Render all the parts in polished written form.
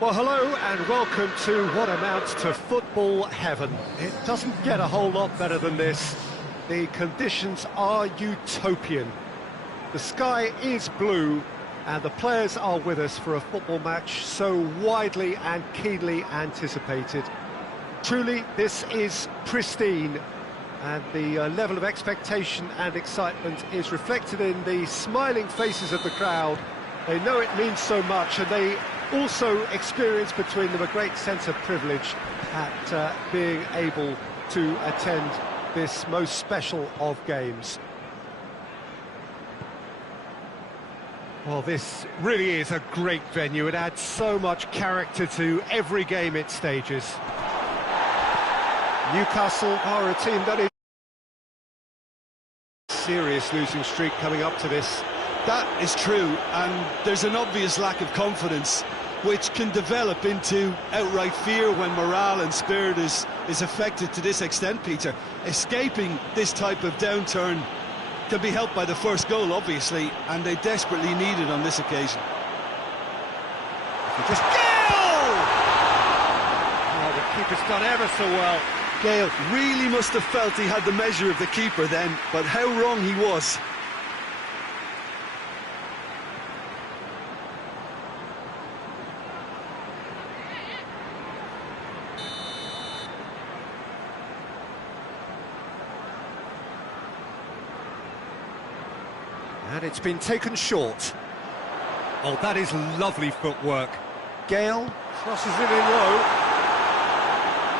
Well, hello and welcome to what amounts to football heaven. It doesn't get a whole lot better than this. The conditions are utopian. The sky is blue and the players are with us for a football match so widely and keenly anticipated. Truly, this is pristine, and the level of expectation and excitement is reflected in the smiling faces of the crowd. They know it means so much, and they also experience between them a great sense of privilege at being able to attend this most special of games. Well, this really is a great venue. It adds so much character to every game it stages. Newcastle are a team that is serious losing streak coming up to this. That is true, and there's an obvious lack of confidence which can develop into outright fear when morale and spirit is affected to this extent, Peter. Escaping this type of downturn can be helped by the first goal, obviously, and they desperately need it on this occasion. Just Gale! Oh, the keeper's done ever so well. Gale really must have felt he had the measure of the keeper then, but how wrong he was. And it's been taken short. Oh, that is lovely footwork. Gale crosses it in low.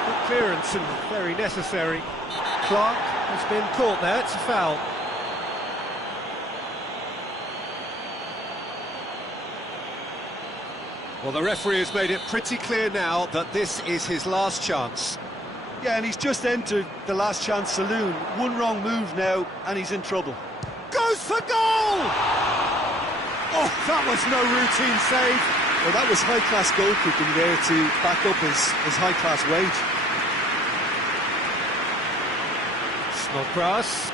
Good clearance and very necessary. Clark has been caught there, it's a foul. Well, the referee has made it pretty clear now that this is his last chance. Yeah, and he's just entered the last chance saloon. One wrong move now, and he's in trouble. Goes for goal! Oh, that was no routine save. Well, that was high-class goalkeeping there to back up his high-class wage. Snodgrass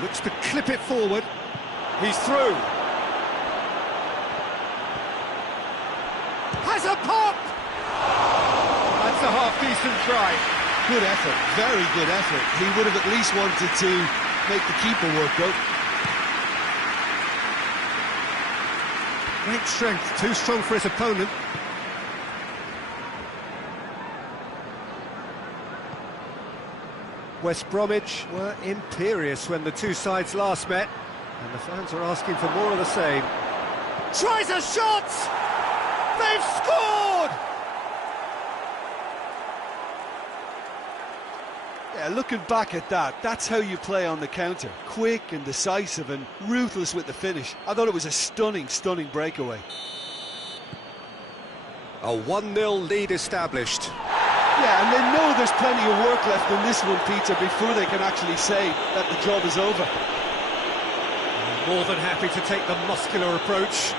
looks to clip it forward. He's through. Has a pop! That's a half-decent try. Good effort, very good effort. He would have at least wanted to make the keeper work though. Great strength, too strong for his opponent. West Bromwich were imperious when the two sides last met, and the fans are asking for more of the same. Tries a shot! They've scored! Yeah, looking back at that, that's how you play on the counter. Quick and decisive and ruthless with the finish. I thought it was a stunning, stunning breakaway. A 1-0 lead established. Yeah, and they know there's plenty of work left in this one, Peter, before they can actually say that the job is over. More than happy to take the muscular approach.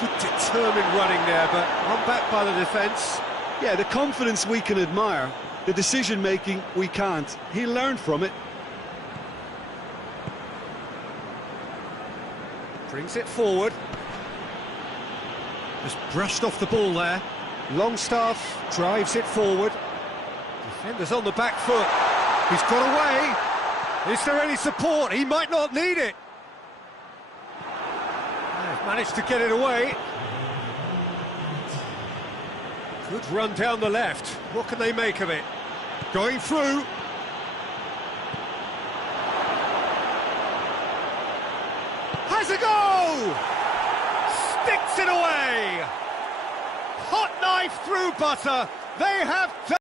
Good determined running there, but run back by the defence. Yeah, the confidence we can admire, the decision-making we can't. He learned from it. Brings it forward. Just brushed off the ball there. Longstaff drives it forward. Defender's on the back foot. He's got away. Is there any support? He might not need it. They've managed to get it away. Good run down the left. What can they make of it? Going through. Has a go! Sticks it away! Hot knife through butter. They have done.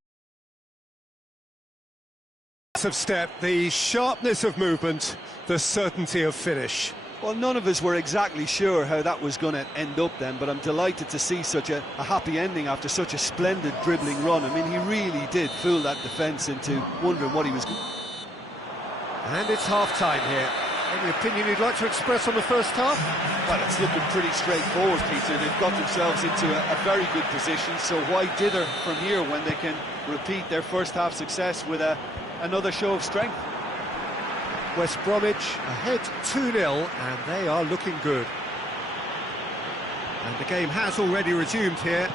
Of step, the sharpness of movement, the certainty of finish. Well, none of us were exactly sure how that was going to end up then, but I'm delighted to see such a happy ending after such a splendid dribbling run. I mean, he really did fool that defence into wondering what he was... And it's half-time here. Any opinion you'd like to express on the first half? Well, it's looking pretty straightforward, Peter. They've got themselves into a very good position, so why dither from here when they can repeat their first half success with another show of strength? West Bromwich ahead 2-0, and they are looking good. And the game has already resumed here.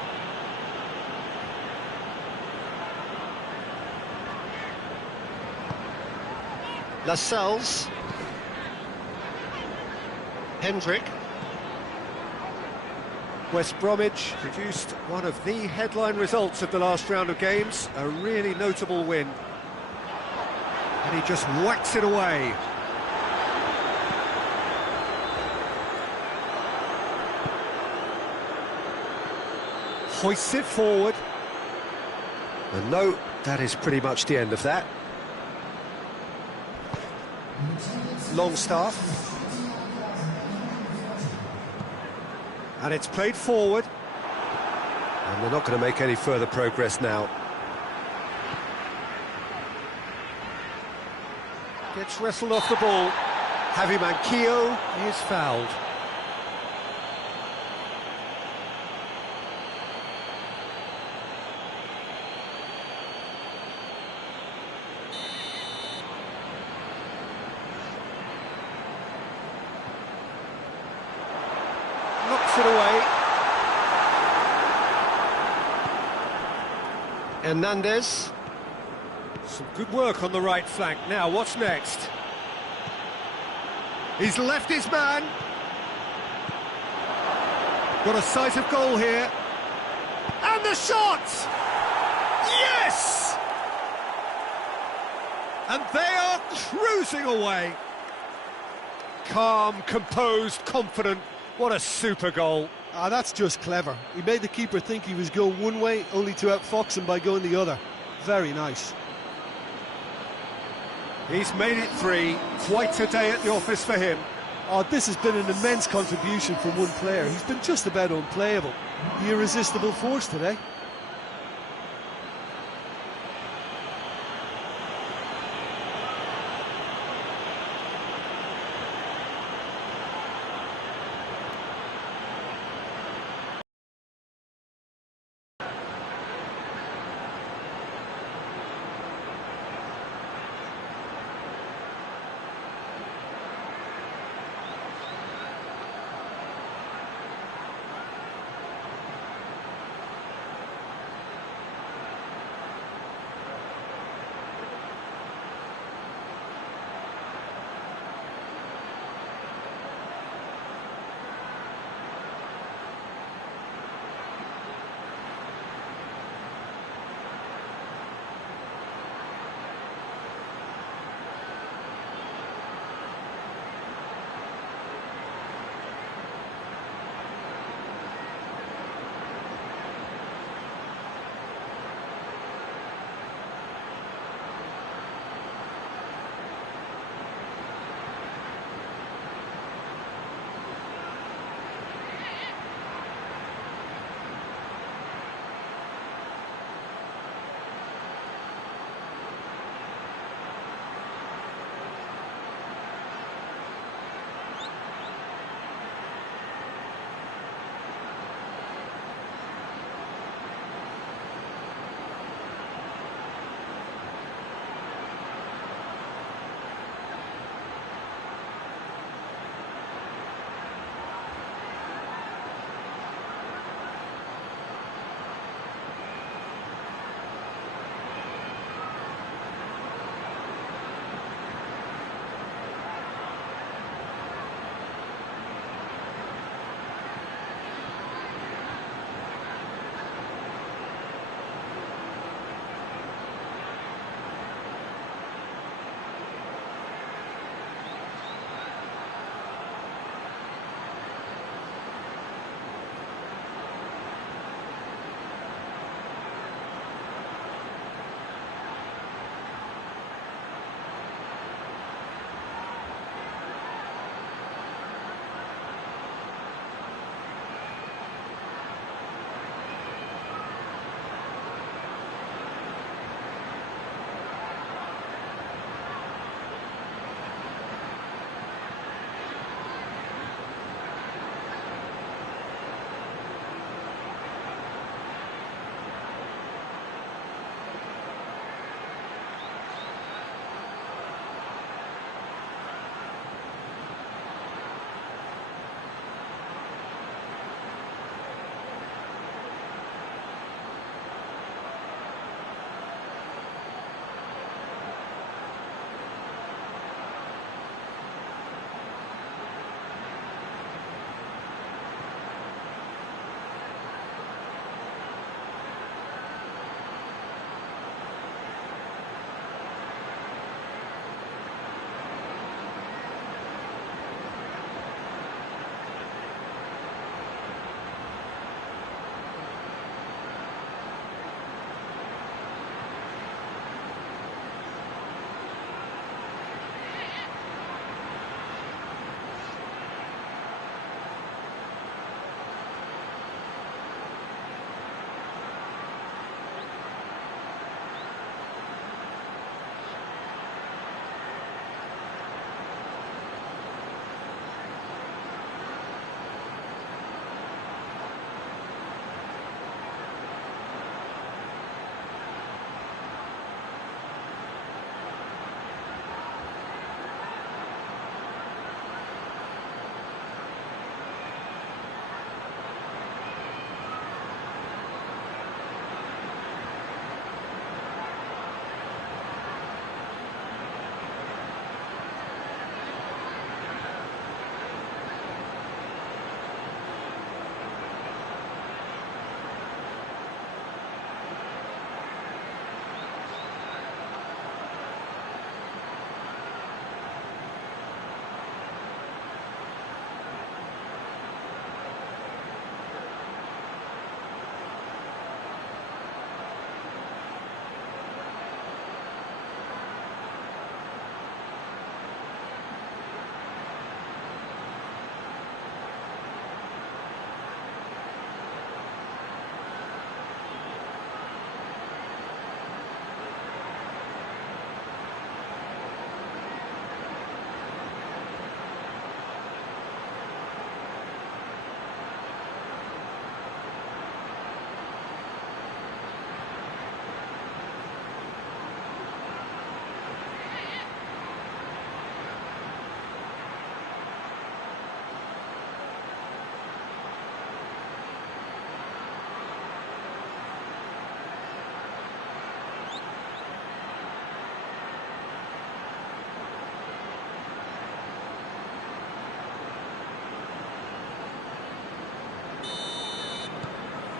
Lascelles. Hendrick. West Bromwich produced one of the headline results of the last round of games, a really notable win. And he just whacks it away. Hoists it forward. And no, that is pretty much the end of that. Longstaff. And it's played forward. And they're not going to make any further progress now. Gets wrestled off the ball. Javi Manquillo is fouled. Knocks it away. Hernandez. Some good work on the right flank. Now, what's next? He's left his man. Got a sight of goal here. And the shot! Yes! And they are cruising away. Calm, composed, confident. What a super goal. Ah, that's just clever. He made the keeper think he was going one way, only to outfox him by going the other. Very nice. He's made it 3. Quite a day at the office for him. Oh, this has been an immense contribution from one player. He's been just about unplayable. The irresistible force today.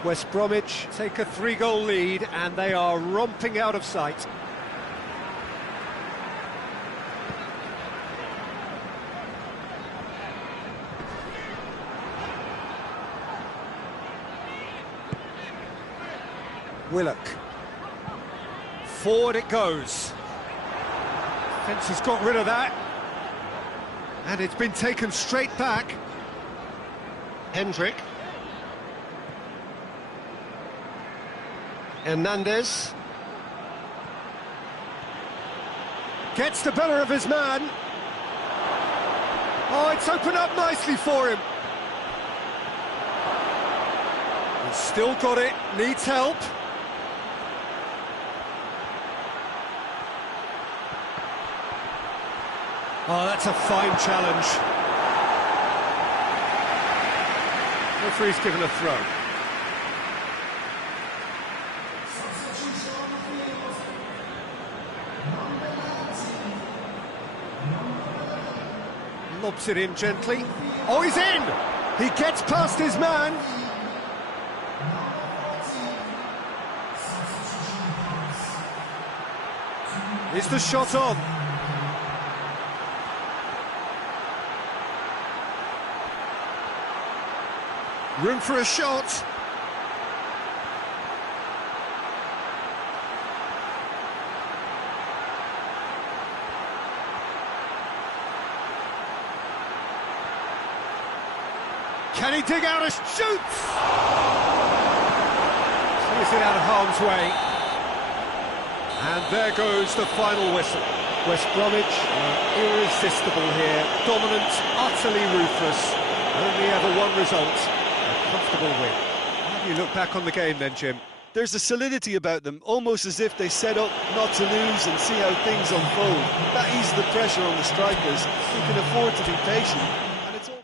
West Bromwich take a 3-goal lead and they are romping out of sight. Willock. Forward it goes. Fence has got rid of that. And it's been taken straight back. Hendrick. Hernandez. Gets the better of his man. Oh, it's opened up nicely for him. He's still got it, needs help. Oh, that's a fine challenge. Referee's given a throw. Lobs it in gently. Oh, he's in! He gets past his man. Is the shot on? Room for a shot. Can he dig out a shoot? Clears it out of harm's way. And there goes the final whistle. West Bromwich are irresistible here. Dominant, utterly ruthless. Only ever one result. Comfortable win. How do you look back on the game then, Jim? There's a solidity about them, almost as if they set up not to lose and see how things unfold. That eases the pressure on the strikers, who can afford to be patient, and it's all...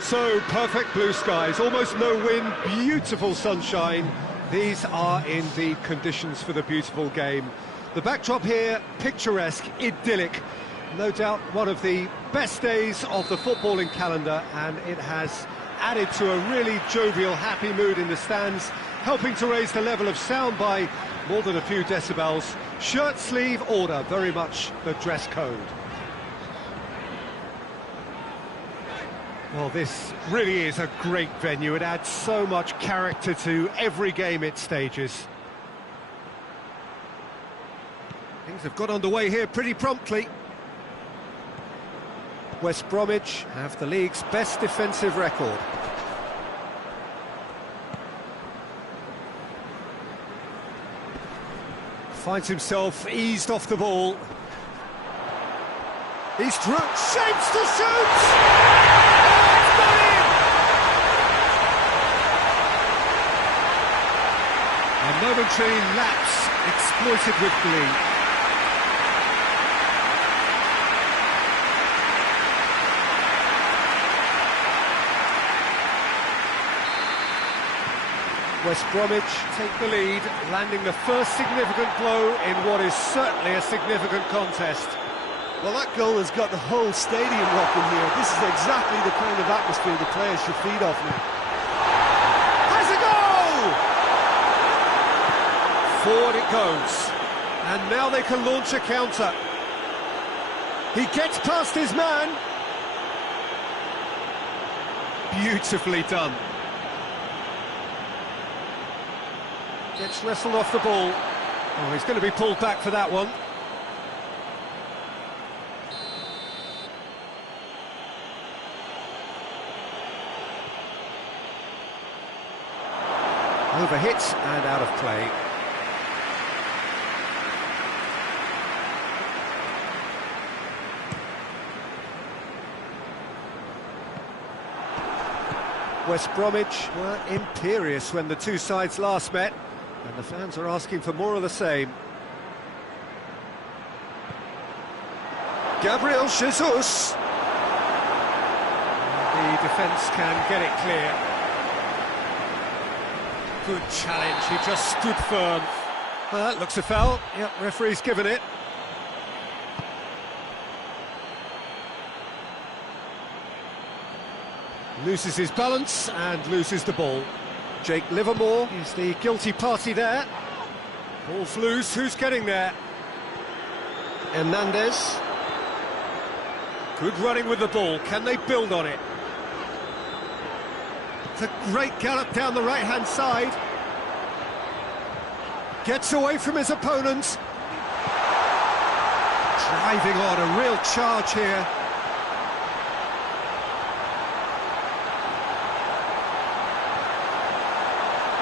So, perfect blue skies, almost no wind, beautiful sunshine. These are indeed conditions for the beautiful game. The backdrop here, picturesque, idyllic. No doubt one of the best days of the footballing calendar, and it has added to a really jovial, happy mood in the stands, helping to raise the level of sound by more than a few decibels. Shirt sleeve order, very much the dress code. Well, this really is a great venue. It adds so much character to every game it stages. Things have got underway here pretty promptly. West Bromwich have the league's best defensive record. Finds himself eased off the ball. He's through, shapes to shoot! A momentary lapse exploited with glee. West Bromwich take the lead, landing the first significant blow in what is certainly a significant contest. Well, that goal has got the whole stadium rocking here. This is exactly the kind of atmosphere the players should feed off now. Has a goal! Forward it goes. And now they can launch a counter. He gets past his man. Beautifully done. Gets wrestled off the ball. Oh, he's going to be pulled back for that one. Overhit and out of play. West Bromwich were imperious when the two sides last met, and the fans are asking for more of the same. Gabriel Jesus. The defence can get it clear. Good challenge, he just stood firm. That looks a foul. Yep, referee's given it. Loses his balance and loses the ball. Jake Livermore is the guilty party there. Ball's loose, who's getting there? Hernandez. Good running with the ball, can they build on it? It's a great gallop down the right-hand side. Gets away from his opponent. Driving on, a real charge here.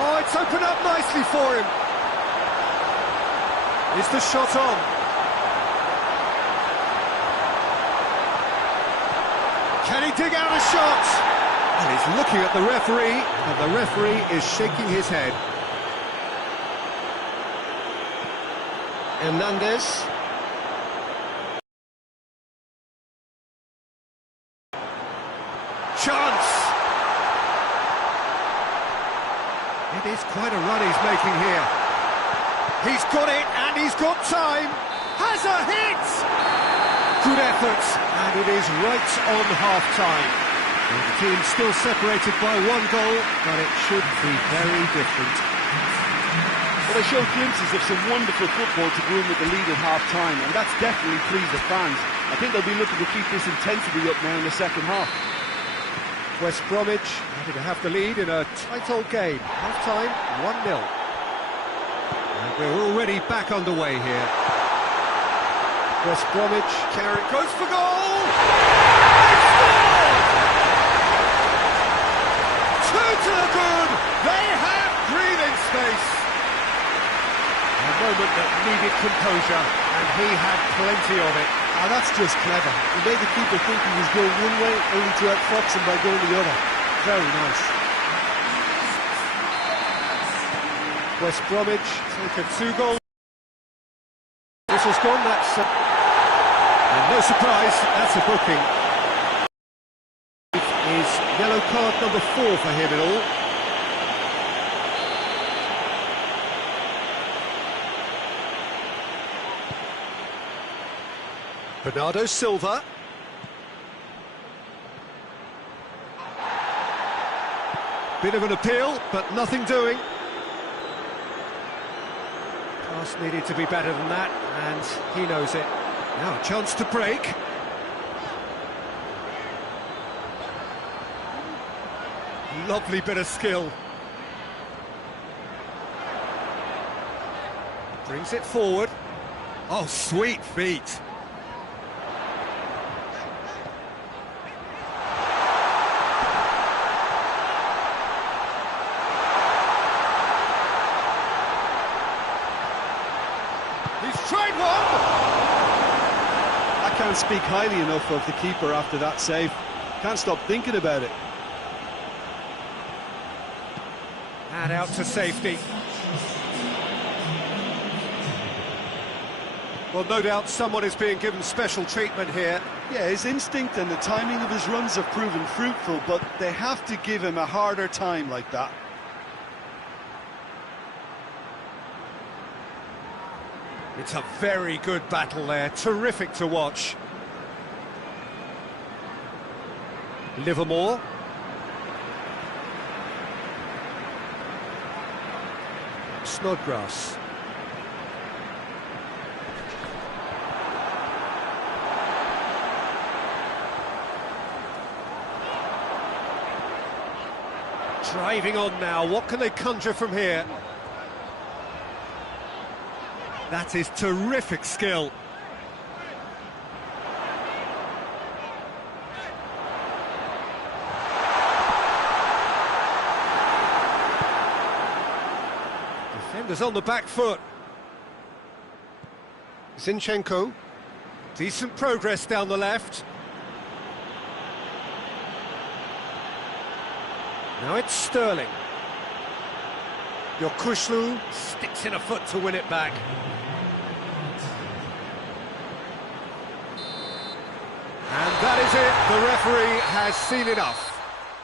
Oh, it's opened up nicely for him. Is the shot on? Can he dig out a shot? And he's looking at the referee, and the referee is shaking his head. Hernandez. Chance! It is quite a run he's making here. He's got it, and he's got time. Has a hit! Good effort, and it is right on half-time. The team's still separated by one goal, but it should be very different. Well, they showed glimpses of some wonderful football to go in with the lead at half-time, and that's definitely pleased the fans. I think they'll be looking to keep this intensity up now in the second half. West Bromwich happy to have the lead in a tight old game. Half-time, 1-0. And we're already back underway here. West Bromwich, Carrick goes for goal! Two to the good! They have breathing space! A moment that needed composure, and he had plenty of it. Ah, that's just clever. He made the keeper think he was going one way, only to outfox him by going the other. Very nice. West Bromwich take a 2-goal. Whistle's gone, that's... and no surprise, that's a booking. It is yellow card number 4 for him in all. Bernardo Silva. Bit of an appeal, but nothing doing. Pass needed to be better than that, and he knows it. Now a chance to break. Lovely bit of skill. Brings it forward. Oh, sweet feet. He's tried one! I can't speak highly enough of the keeper after that save. Can't stop thinking about it. And out to safety. Well, no doubt someone is being given special treatment here. Yeah, his instinct and the timing of his runs have proven fruitful, but they have to give him a harder time like that. It's a very good battle there, terrific to watch. Livermore. Snodgrass. Driving on now, what can they conjure from here? That is terrific skill. Defenders on the back foot. Zinchenko. Decent progress down the left. Now it's Sterling. Yokushlu sticks in a foot to win it back. And that is it. The referee has seen enough.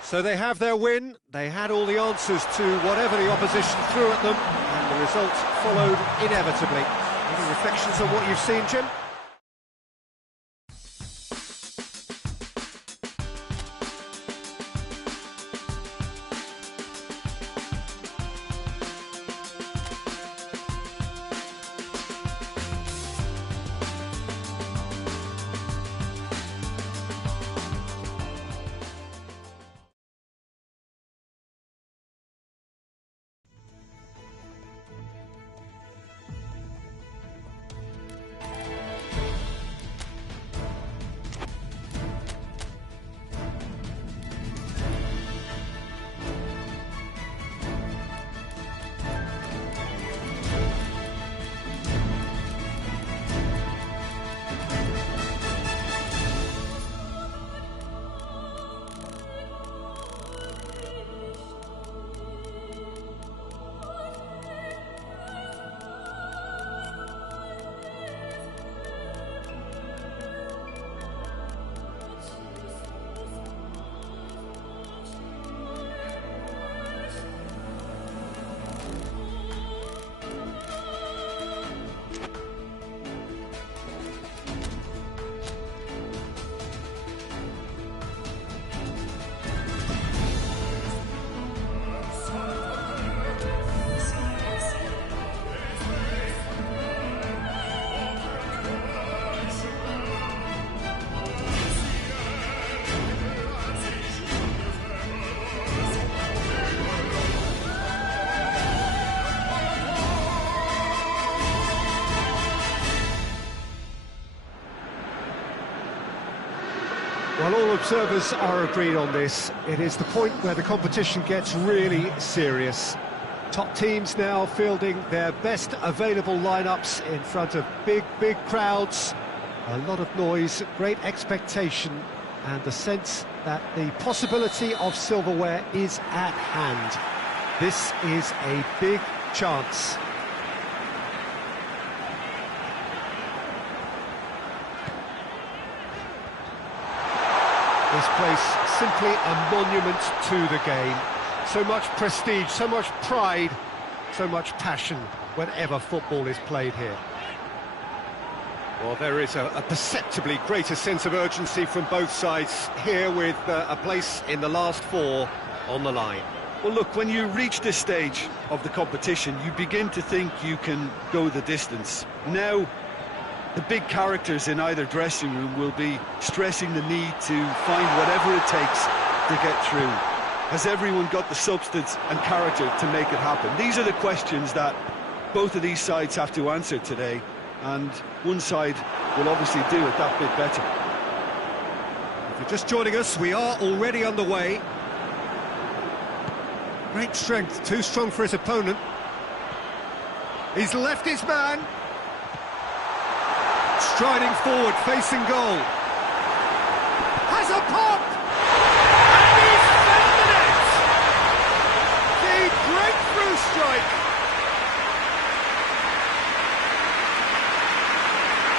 So they have their win. They had all the answers to whatever the opposition threw at them, and the result followed inevitably. Any reflections on what you've seen, Jim? Well, all observers are agreed on this. It is the point where the competition gets really serious. Top teams now fielding their best available lineups in front of big crowds. A lot of noise, great expectation, and the sense that the possibility of silverware is at hand. This is a big chance. This place simply a monument to the game. So much prestige, so much pride, so much passion whenever football is played here. Well, there is a perceptibly greater sense of urgency from both sides here, with a place in the last four on the line. Well, look, when you reach this stage of the competition, you begin to think you can go the distance. Now, the big characters in either dressing room will be stressing the need to find whatever it takes to get through. Has everyone got the substance and character to make it happen? These are the questions that both of these sides have to answer today, and one side will obviously do it that bit better. If you're just joining us, we are already underway. Great strength, too strong for his opponent. He's left his man. Striding forward, facing goal. Has a pop! And he's found the net! The breakthrough strike!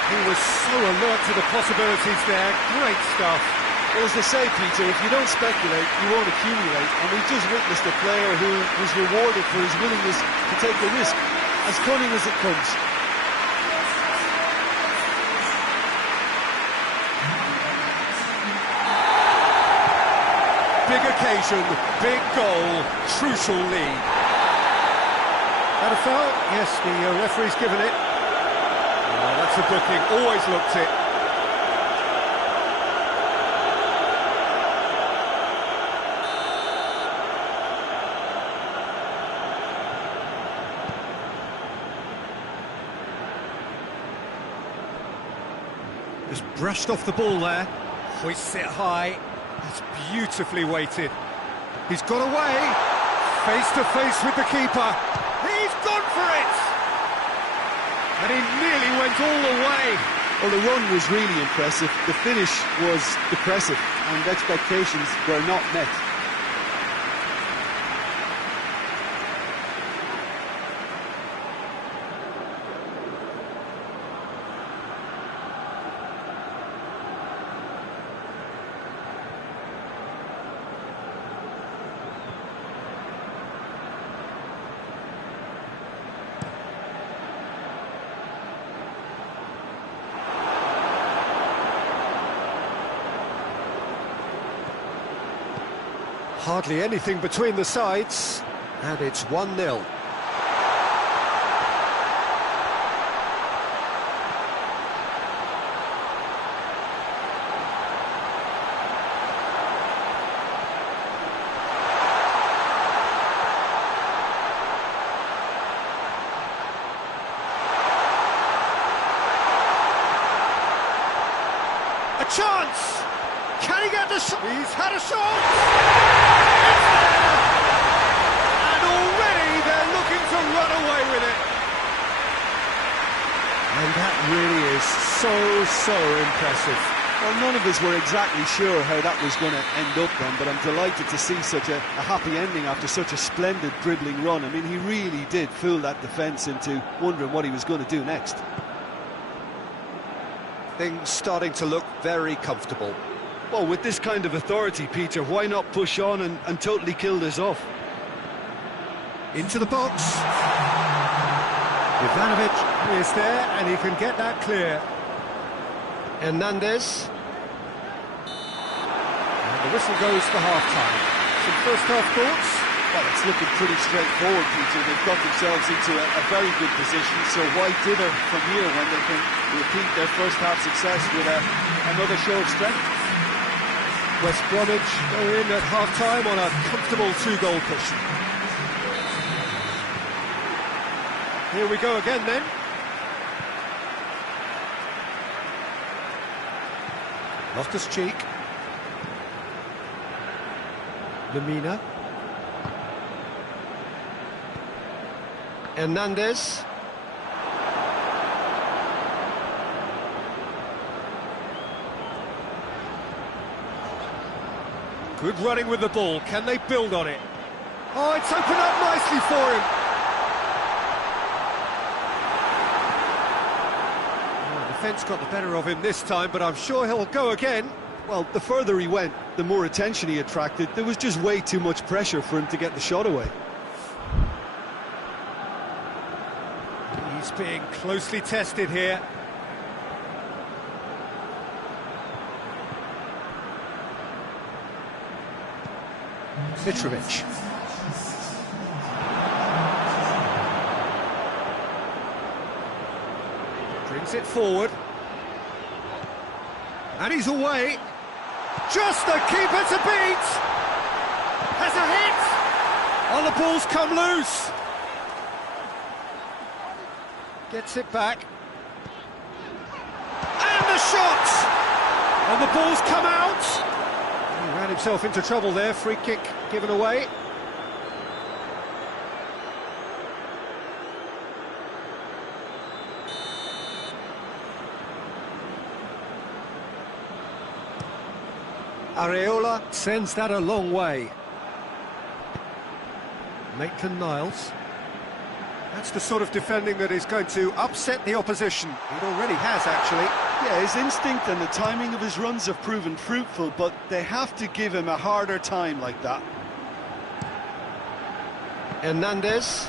He was so alert to the possibilities there. Great stuff. Well, as they say, Peter, if you don't speculate, you won't accumulate. And we've just witnessed a player who was rewarded for his willingness to take the risk, as cunning as it comes. occasion, big goal, crucial lead. That a foul? Yes, the referee's given it. Oh, that's a booking, always looked it. Just brushed off the ball there. Hoists it high. That's beautifully weighted. He's got away. Face to face with the keeper. He's gone for it! And he nearly went all the way. Well, the run was really impressive. The finish was depressive, and expectations were not met. Hardly anything between the sides, and it's 1-0. A chance! Can he get the shot? He's had a shot! It's there! And already they're looking to run away with it. And that really is so impressive. Well, none of us were exactly sure how that was going to end up then, but I'm delighted to see such a happy ending after such a splendid dribbling run. I mean, he really did fool that defence into wondering what he was going to do next. Things starting to look very comfortable. Well, with this kind of authority, Peter, why not push on and totally kill this off? Into the box. Ivanovic is there, and he can get that clear. Hernandez. And the whistle goes for half-time. Some first-half thoughts? Well, it's looking pretty straightforward, Peter. They've got themselves into a very good position, so why dither from here when they can repeat their first-half success with another show of strength? West Bromwich go in at half-time on a comfortable two-goal cushion. Here we go again then. Loftus-Cheek. Lemina. Hernandez. Good running with the ball. Can they build on it? Oh, it's opened up nicely for him. Oh, the defence got the better of him this time, but I'm sure he'll go again. Well, the further he went, the more attention he attracted. There was just way too much pressure for him to get the shot away. He's being closely tested here. Mitrovic. Brings it forward. And he's away. Just the keeper to beat. Has a hit. Oh, the ball's come loose. Gets it back. And the shot! And the ball's come out. He ran himself into trouble there. Free kick given away. Areola sends that a long way. Maitland-Niles. That's the sort of defending that is going to upset the opposition. It already has, actually. Yeah, his instinct and the timing of his runs have proven fruitful, but they have to give him a harder time like that. Hernandez.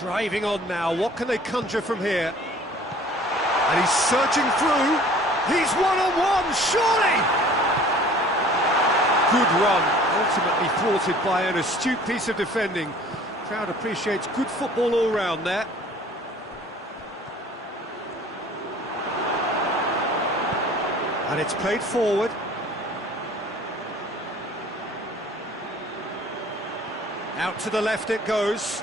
Driving on now. What can they conjure from here? And he's surging through. He's one-on-one, surely! Good run, ultimately thwarted by an astute piece of defending. Crowd appreciates good football all round there. And it's played forward. Out to the left it goes.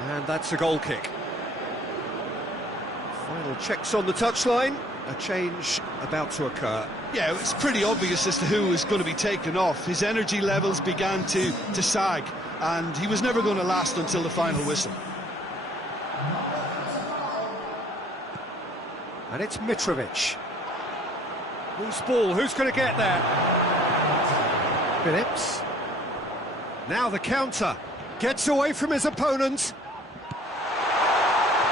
And that's a goal kick. Final checks on the touchline. A change about to occur. Yeah, it's pretty obvious as to who was going to be taken off. His energy levels began to sag, and he was never going to last until the final whistle. And it's Mitrovic. Loose ball, who's going to get there? Phillips. Now the counter. Gets away from his opponent.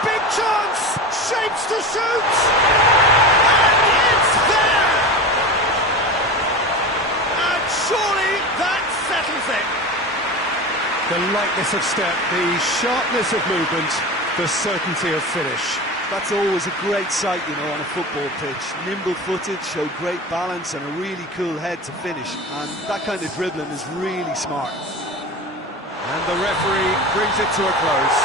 Big chance! Shapes to shoot! And it's there! And surely that settles it. The lightness of step, the sharpness of movement, the certainty of finish. That's always a great sight, you know, on a football pitch. Nimble-footed, showed great balance and a really cool head to finish. And that kind of dribbling is really smart. And the referee brings it to a close.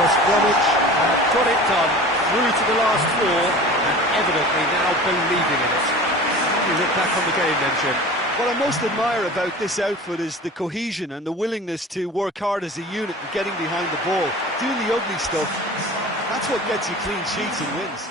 West Bromwich have got it done, through to the last four, and evidently now believing in it. How do you look back on the game then, Jim? What I most admire about this outfit is the cohesion and the willingness to work hard as a unit and getting behind the ball. Doing the ugly stuff, that's what gets you clean sheets and wins.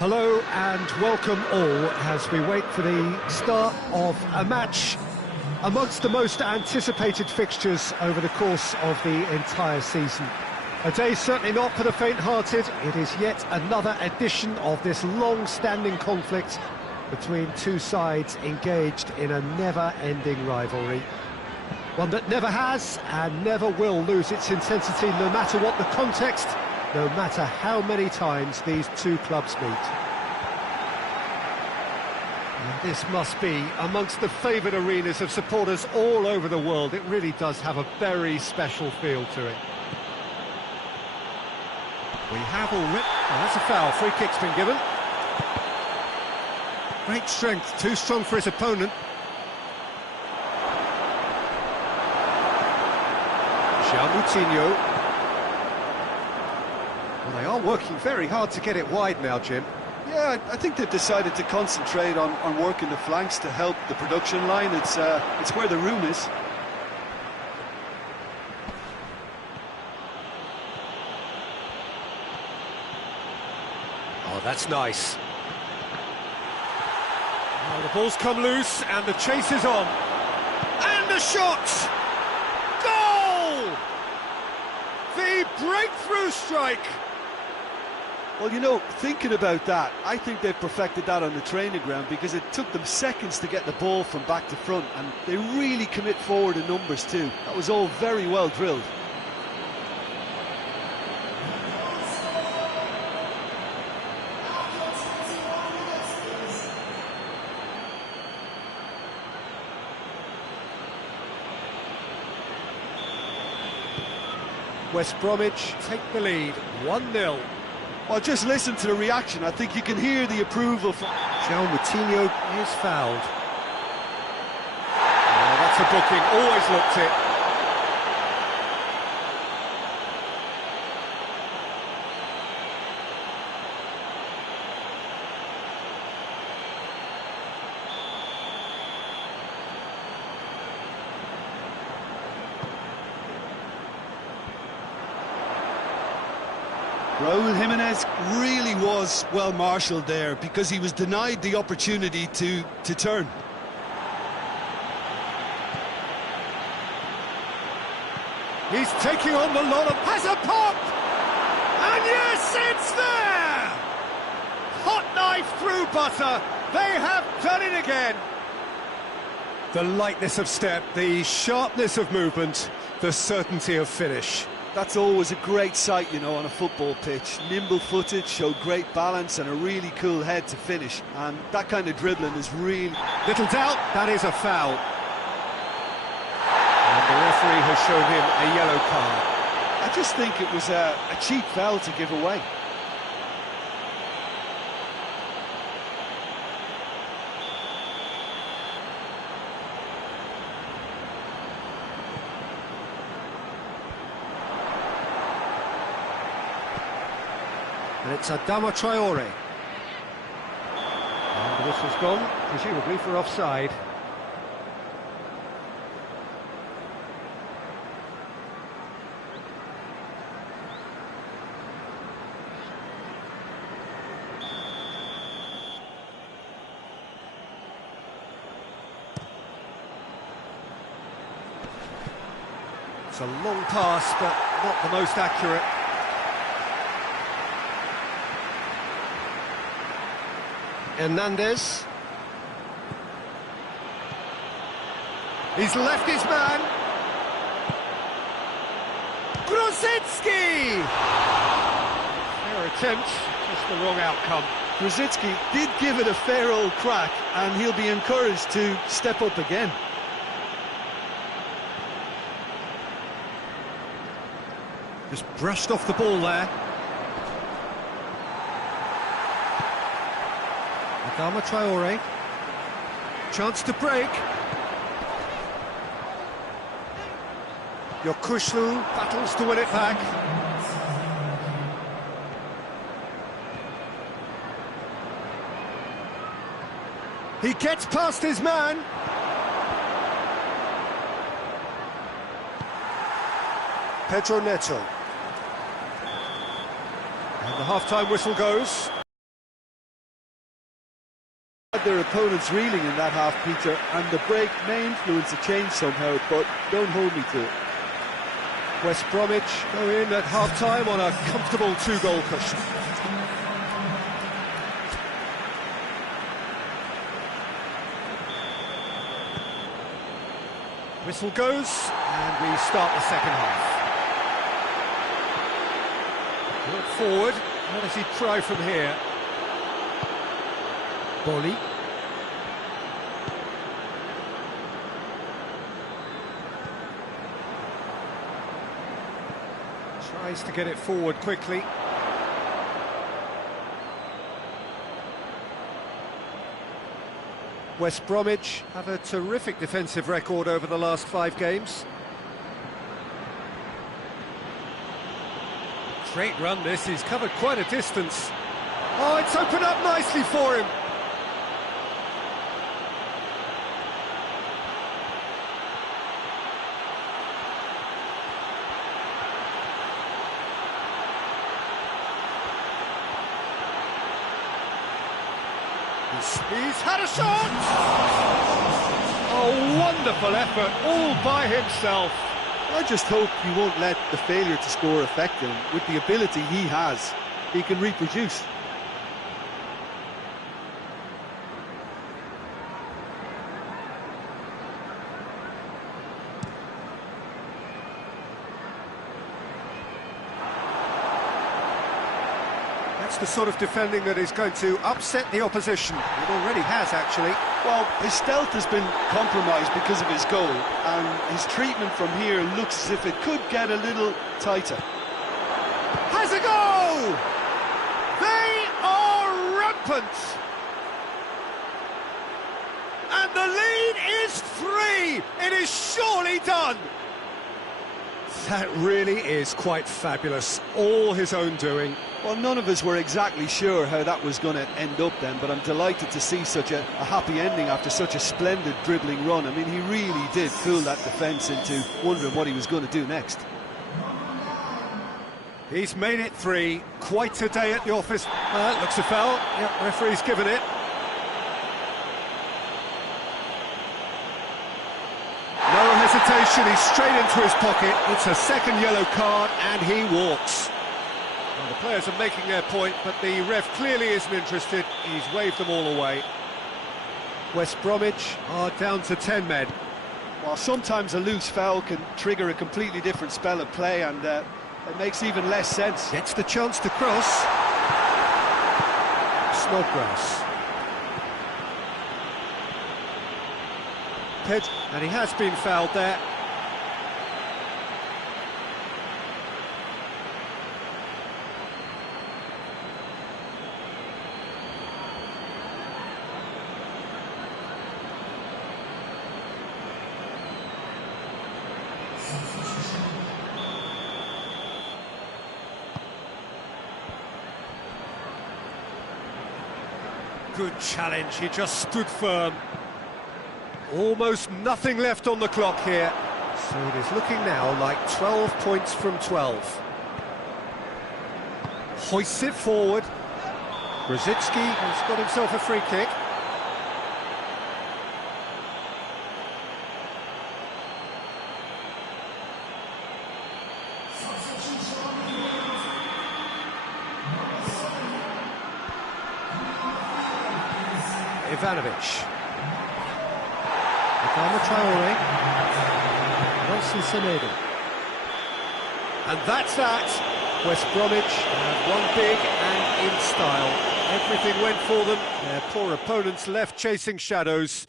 Hello and welcome all as we wait for the start of a match amongst the most anticipated fixtures over the course of the entire season. A day certainly not for the faint-hearted. It is yet another edition of this long-standing conflict between two sides engaged in a never-ending rivalry. One that never has and never will lose its intensity, no matter what the context, no matter how many times these two clubs meet. And this must be amongst the favoured arenas of supporters all over the world. It really does have a very special feel to it. We have already... Oh, that's a foul. Free kick's been given. Great strength, too strong for his opponent. Moutinho. Well, they are working very hard to get it wide now, Jim. Yeah, I think they've decided to concentrate on working the flanks to help the production line. It's where the room is. Oh, that's nice. Well, the ball's come loose and the chase is on. And a shot! Goal! The breakthrough strike! Well, you know, thinking about that, I think they've perfected that on the training ground because it took them seconds to get the ball from back to front, and they really commit forward in numbers too. That was all very well drilled. West Bromwich take the lead, 1-0. Well, just listen to the reaction. I think you can hear the approval from... João Moutinho is fouled. Oh, that's a booking, always looked it. Raúl Jiménez really was well marshalled there because he was denied the opportunity to turn. He's taking on the lot of... Has a pop! And yes, it's there! Hot knife through butter. They have done it again. The lightness of step, the sharpness of movement, the certainty of finish. That's always a great sight, you know, on a football pitch. Nimble-footed, showed great balance and a really cool head to finish. And that kind of dribbling is really... Little doubt, that is a foul. And the referee has shown him a yellow card. I just think it was a cheap foul to give away. And it's Adama Traore. And the whistle's gone, presumably for offside. It's a long pass, but not the most accurate. Hernandez. He's left his man. Grosicki! Fair attempt, just the wrong outcome. Grosicki did give it a fair old crack, and he'll be encouraged to step up again. Just brushed off the ball there. Adama Traore. Chance to break. Yokushlu battles to win it back. He gets past his man. Pedro Neto. And the half-time whistle goes. Their opponents reeling in that half, Peter, and the break may influence a change somehow, but don't hold me to it. West Bromwich go in at half-time on a comfortable two-goal cushion. Whistle goes, and we start the second half. Look forward, what does he try from here? Bolly. Tries to get it forward quickly. West Bromwich have a terrific defensive record over the last 5 games. Great run this, he's covered quite a distance. Oh, it's opened up nicely for him. He's had a shot! Oh, wonderful effort, all by himself. I just hope he won't let the failure to score affect him. With the ability he has, he can reproduce. That's the sort of defending that is going to upset the opposition. It already has, actually. Well, his stealth has been compromised because of his goal, and his treatment from here looks as if it could get a little tighter. Has a goal! opens. And the lead is 3. It is surely done. That really is quite fabulous. All his own doing. Well, none of us were exactly sure how that was going to end up then, but I'm delighted to see such a happy ending after such a splendid dribbling run. I mean, he really did fool that defence into wondering what he was going to do next. He's made it 3. Quite a day at the office. Looks a foul. Yep, referee's given it. No hesitation, he's straight into his pocket. It's a second yellow card and he walks. Well, the players are making their point, but the ref clearly isn't interested. He's waved them all away. West Bromwich are down to 10 men. Well, sometimes a loose foul can trigger a completely different spell of play, and it makes even less sense. Gets the chance to cross. Snodgrass. And he has been fouled there. Good challenge, he just stood firm. Almost nothing left on the clock here. So it is looking now like 12 points from 12. Hoists it forward. Brzezinski has got himself a free kick. Ivanovic. Traore. Nelson Semedo. And that's that. West Bromwich have won big and in style. Everything went for them. Their poor opponents left chasing shadows.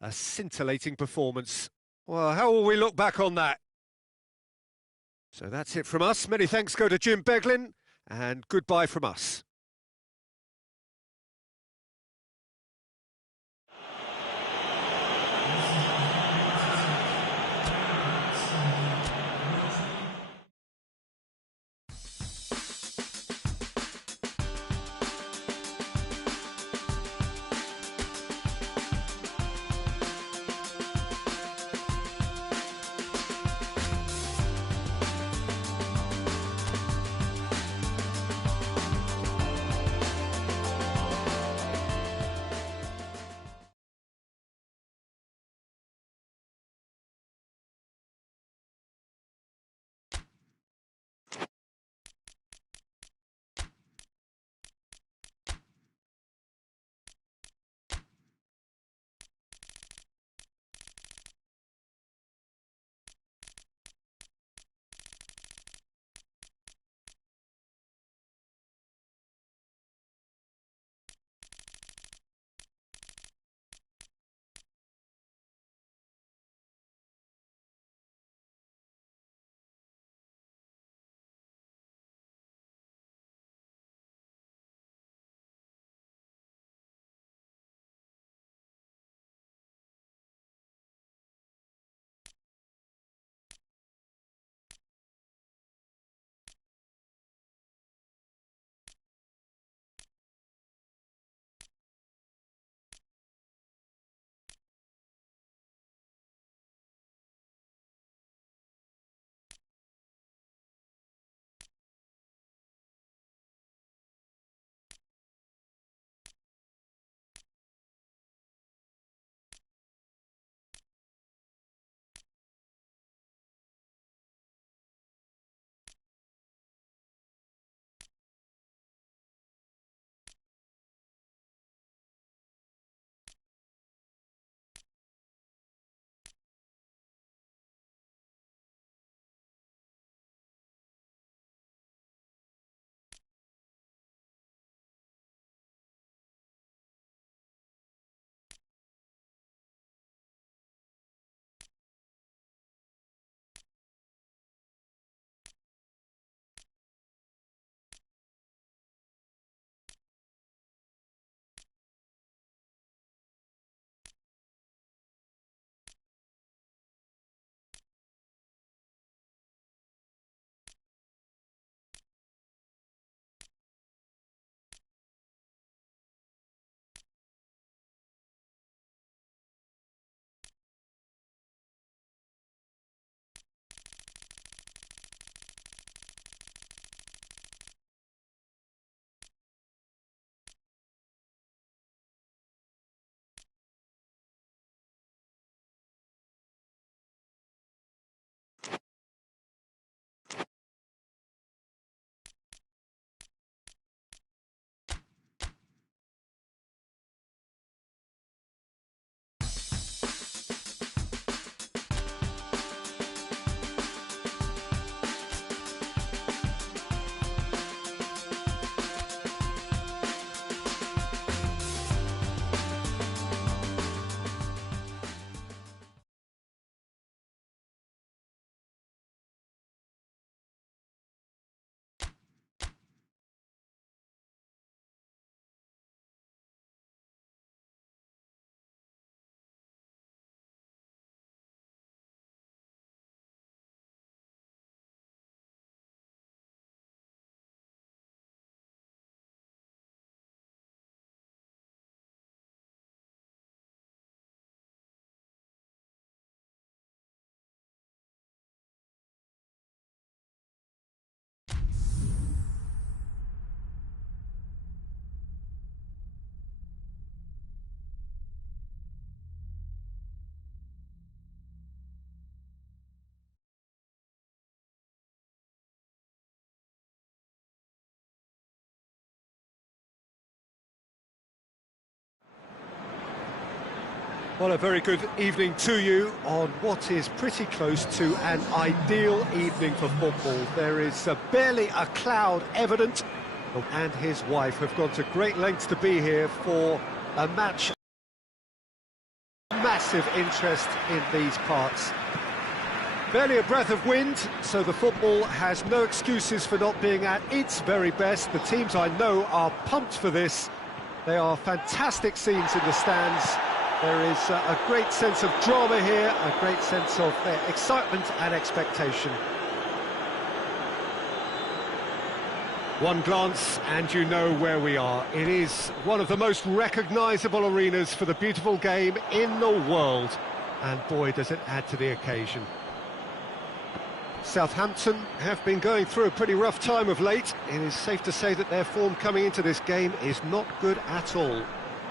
A scintillating performance. Well, how will we look back on that? So that's it from us. Many thanks go to Jim Beglin, and goodbye from us. Well, a very good evening to you on what is pretty close to an ideal evening for football. There is barely a cloud evident, and his wife have gone to great lengths to be here for a match. Massive interest in these parts. Barely a breath of wind, so the football has no excuses for not being at its very best. The teams I know are pumped for this. They are fantastic scenes in the stands. There is a great sense of drama here, a great sense of excitement and expectation. One glance and you know where we are. It is one of the most recognisable arenas for the beautiful game in the world. And boy, does it add to the occasion. Southampton have been going through a pretty rough time of late. It is safe to say that their form coming into this game is not good at all.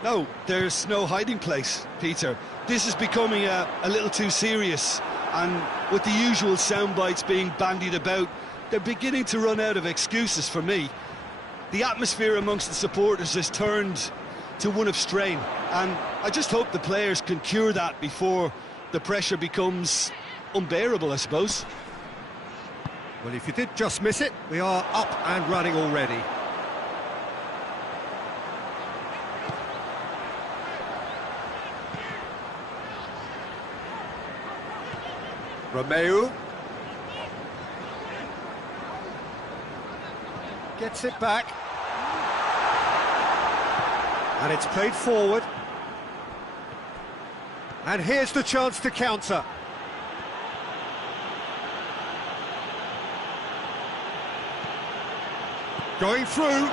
No, there's no hiding place, Peter. This is becoming a little too serious, and with the usual sound bites being bandied about, they're beginning to run out of excuses for me. The atmosphere amongst the supporters has turned to one of strain, and I just hope the players can cure that before the pressure becomes unbearable, I suppose. Well, if you did just miss it, we are up and running already. Romeu gets it back, and it's played forward, and here's the chance to counter. Going through,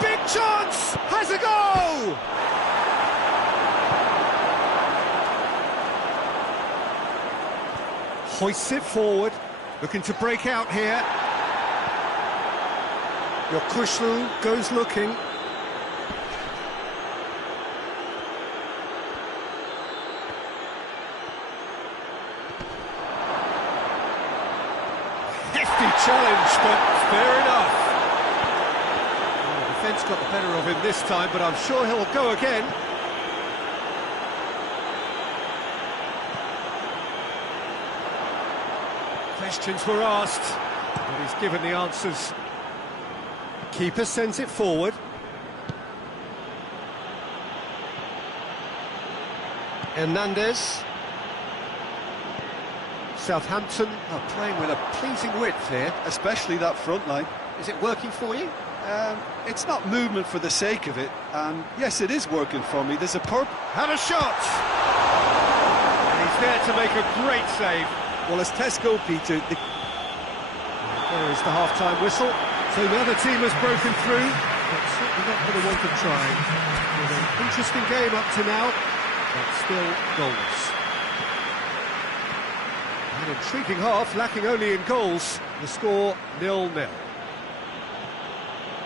big chance, has a goal! Hoists it forward, looking to break out here. Yokushlu goes looking. Hefty challenge, but fair enough. The defence got the better of him this time, but I'm sure he'll go again. Questions were asked, but he's given the answers. Keeper sends it forward. Hernandez. Southampton are playing with a pleasing width here. Especially that front line. Is it working for you? It's not movement for the sake of it, and yes, it is working for me. There's a purpose. Had a shot! And he's there to make a great save. Well, as Tesco, Peter, there is the half-time whistle. So the other team has broken through, but certainly not for the want of trying. With an interesting game up to now, but still goals. An intriguing half, lacking only in goals. The score 0-0.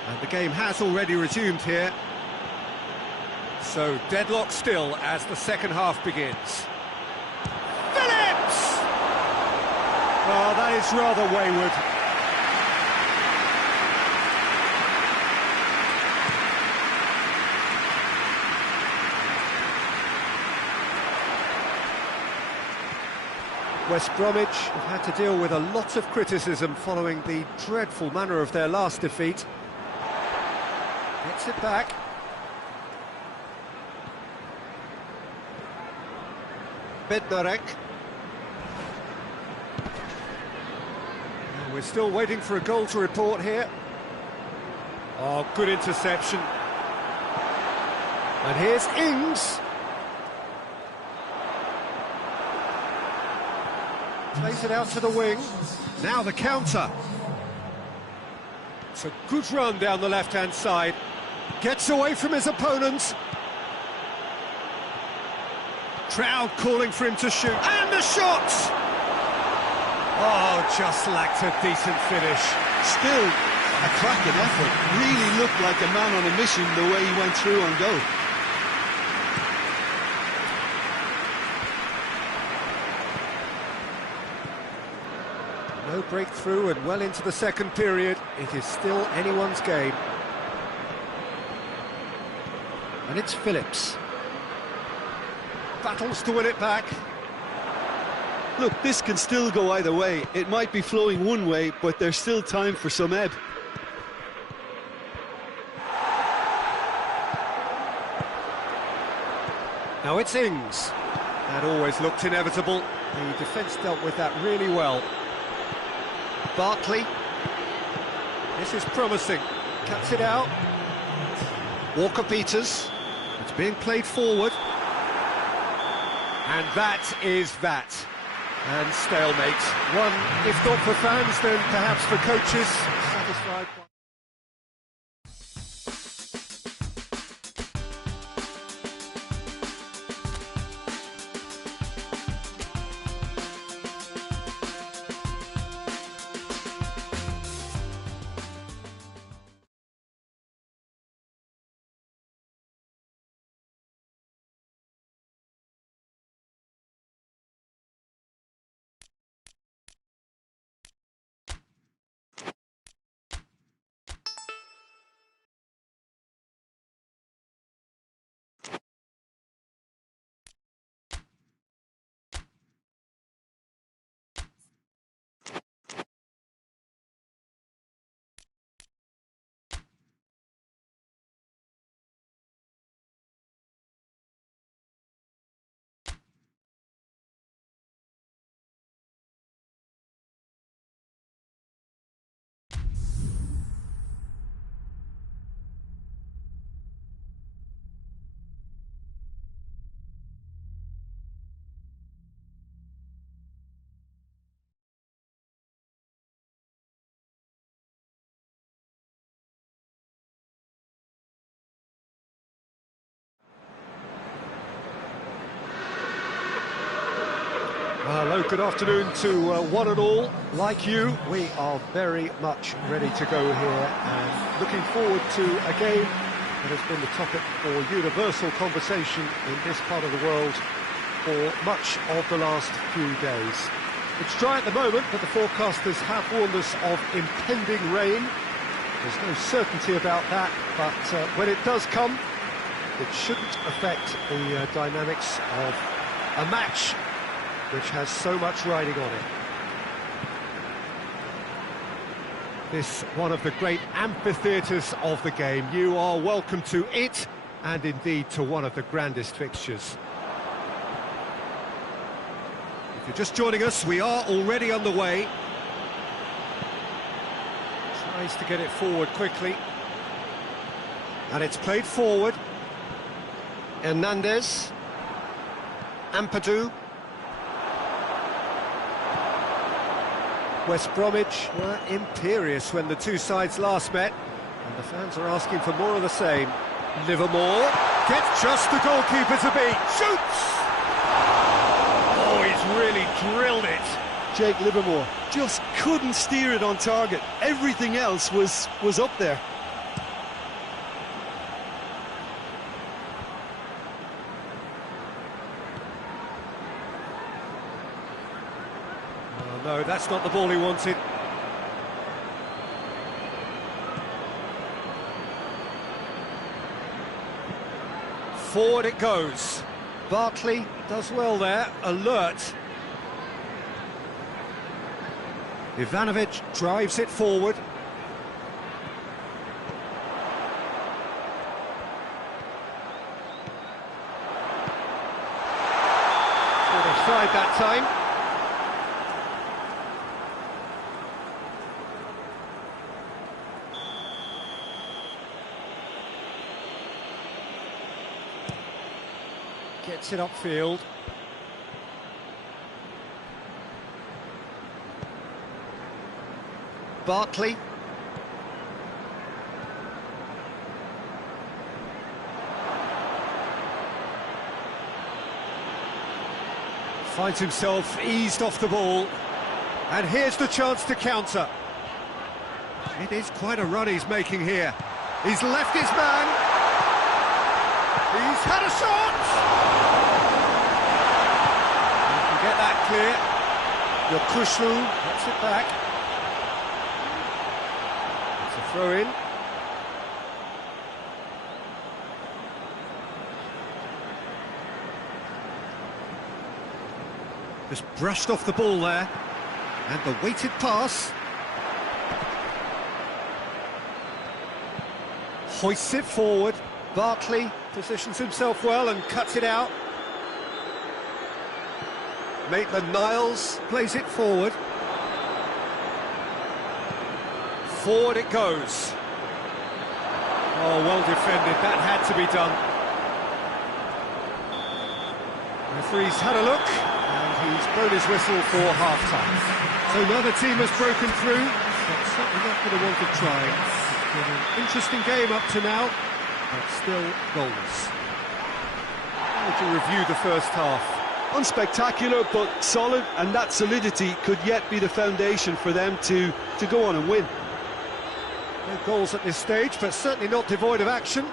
And the game has already resumed here. So deadlock still as the second half begins. Phillips! Oh, that is rather wayward. West Bromwich have had to deal with a lot of criticism following the dreadful manner of their last defeat. Gets it back. Bednarek. We're still waiting for a goal to report here. Oh, good interception. And here's Ings. Plays it out to the wing. Now the counter. It's a good run down the left-hand side. Gets away from his opponent. Crowd calling for him to shoot. And the shot! Oh, just lacked a decent finish. Still a cracking effort. Really looked like a man on a mission the way he went through on goal. No breakthrough and well into the second period. It is still anyone's game. And it's Phillips. battles to win it back. Look, this can still go either way. It might be flowing one way, but there's still time for some ebb. Now it's Ings. That always looked inevitable. The defence dealt with that really well. Barkley. This is promising. Cuts it out. Walker-Peters. It's being played forward. And that is that. And stalemate. One, if not for fans, then perhaps for coaches. Satisfied by... Hello, good afternoon to one and all. Like you, we are very much ready to go here and looking forward to a game that has been the topic for universal conversation in this part of the world for much of the last few days. It's dry at the moment, but the forecasters have warned us of impending rain. There's no certainty about that, but when it does come, it shouldn't affect the dynamics of a match which has so much riding on it. This one of the great amphitheatres of the game. You are welcome to it, and indeed to one of the grandest fixtures. If you're just joining us, we are already underway. Tries to get it forward quickly. And it's played forward. Hernandez. Ampadu. West Bromwich were imperious when the two sides last met, and the fans are asking for more of the same. Livermore gets just the goalkeeper to beat. Shoots! Oh, he's really drilled it. Jake Livermore just couldn't steer it on target. Everything else was up there. No, that's not the ball he wanted. Forward it goes. Barkley does well there, alert. Ivanovic drives it forward. Offside that time. Gets it upfield. Barkley. Finds himself eased off the ball. And here's the chance to counter. It is quite a run he's making here. He's left his man. He's had a shot! You can get that clear. Yokushu gets it back. It's a throw-in. Just brushed off the ball there. And the weighted pass. Hoists it forward. Barkley positions himself well and cuts it out. Maitland-Niles plays it forward. Forward it goes. Oh, well defended. That had to be done. Referee's had a look, and he's blown his whistle for half-time. So neither team has broken through, but certainly not going to want to try. It's been an interesting game up to now, but still goals. How would you review the first half? Unspectacular, but solid, and that solidity could yet be the foundation for them to go on and win. No goals at this stage, but certainly not devoid of action.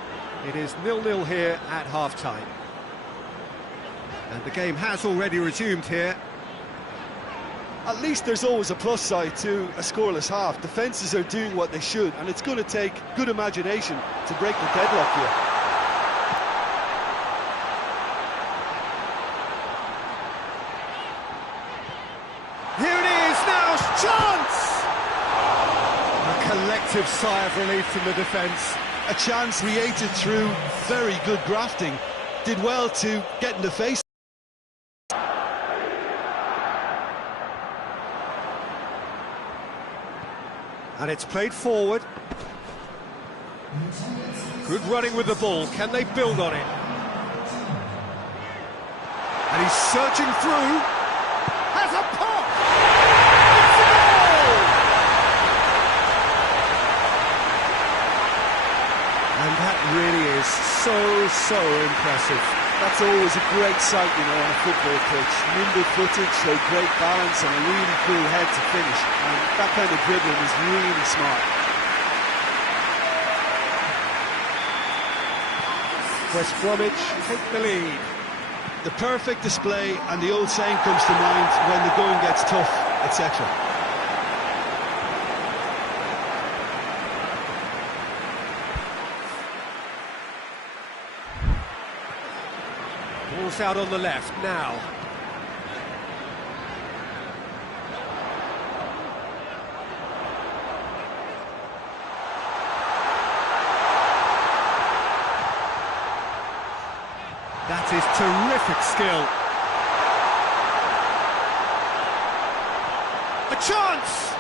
It is 0-0 here at half-time. And the game has already resumed here. At least there's always a plus side to a scoreless half. Defences are doing what they should, and it's going to take good imagination to break the deadlock here. Here it is, now, chance! A collective sigh of relief from the defence. A chance created through very good grafting. Did well to get in the face. And it's played forward. Good running with the ball. Can they build on it? And he's searching through. Has a pop! It's a goal! And that really is so impressive. That's always a great sight, you know, on a football pitch. Nimble-footed, show great balance and a really cool head to finish. And that kind of dribbling is really smart. West Bromwich take the lead. The perfect display, and the old saying comes to mind, when the going gets tough, etc. Ball's out on the left now. That is terrific skill. A chance!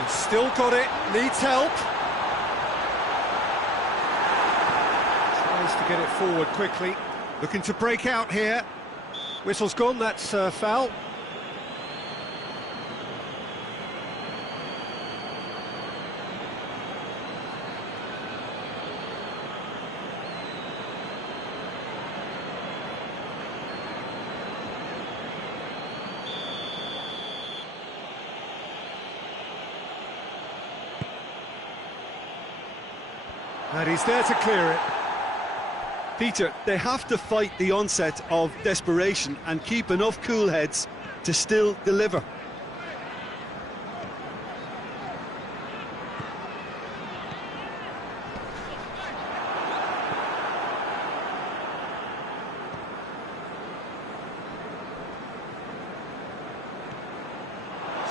He's still got it, needs help. Tries to get it forward quickly. Looking to break out here. Whistle's gone, that's foul. And he's there to clear it. Peter, they have to fight the onset of desperation and keep enough cool heads to still deliver.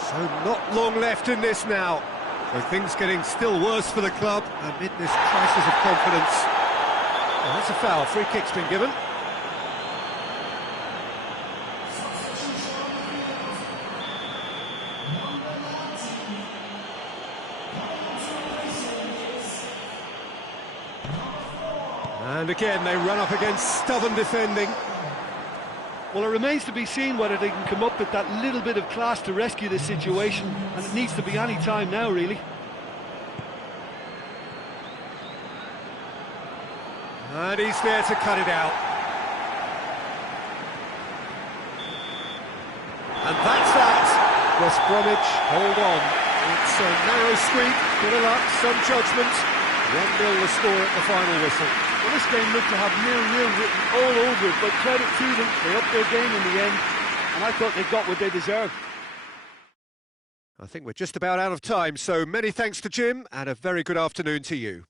So not long left in this now. So things getting still worse for the club amid this crisis of confidence. Oh, that's a foul. Free kick's been given. And again, they run up against stubborn defending. Well, it remains to be seen whether they can come up with that little bit of class to rescue this situation, and it needs to be any time now, really. And he's there to cut it out. And that's that. West Bromwich, hold on. It's a narrow squeak, bit of luck, some judgment. 1-0 the score at the final whistle. Well, this game looked to have nil-nil written all over it, but credit to them, they upped their game in the end, and I thought they got what they deserved. I think we're just about out of time, so many thanks to Jim, and a very good afternoon to you.